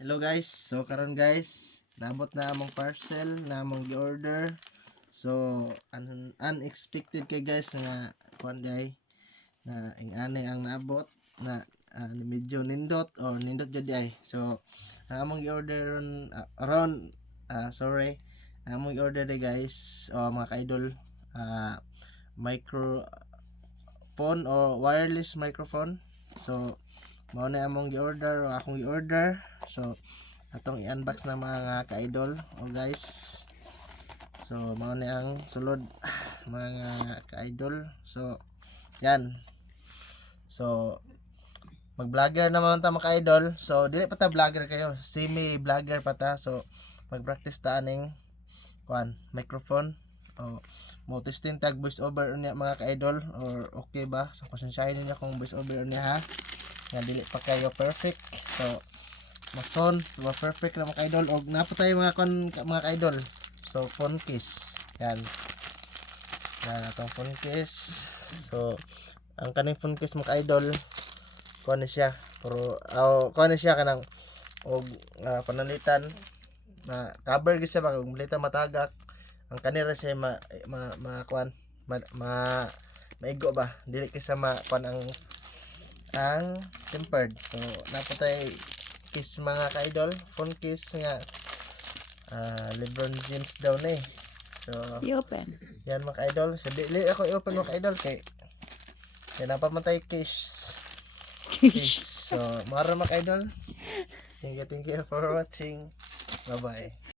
Hello guys, so karon guys, naabot na among parcel na among gi-order. So unexpected kay guys nga kuan day na ingani ang naabot na medyo nindot or nindot jud ay. So among gi-order ron around among gi-order day guys, mga ka-idol, microphone or wireless microphone. So mao na among gi-order o akong gi-order. So atong i-unbox na mga ka-idol guys. So mao ni ang sulod mga ka-idol. So yan. So mag-vlogger naman ta mga ka-idol. So dili pa ta vlogger kayo, semi-vlogger pa ta. So mag-practice ta aning microphone. Mo testing tag voice over niya mga ka-idol or okay ba? So pasensyahin niyo kung voice over niya ha. Nga dili pa kayo perfect. So mason, perfect na mga idol. Og napo tayo mga ka-idol. So phone case. Yan. Yan atong phone case. So ang kaning phone case mga idol, kuan ni siya. Pero kuan ni siya kanang og panalitan na cover gyud siya kung malita matagak. Ang kanira siya maigo ba. Dili kaysa kuan ang tempered. So napo tayo case mga ka-idol, phone case nga LeBron James daw na eh. So I-open. yan mga ka-idol. So dili ako i-open mga ka-idol kay napamatay case. So mara mga ka-idol. Thank you for watching. Bye bye.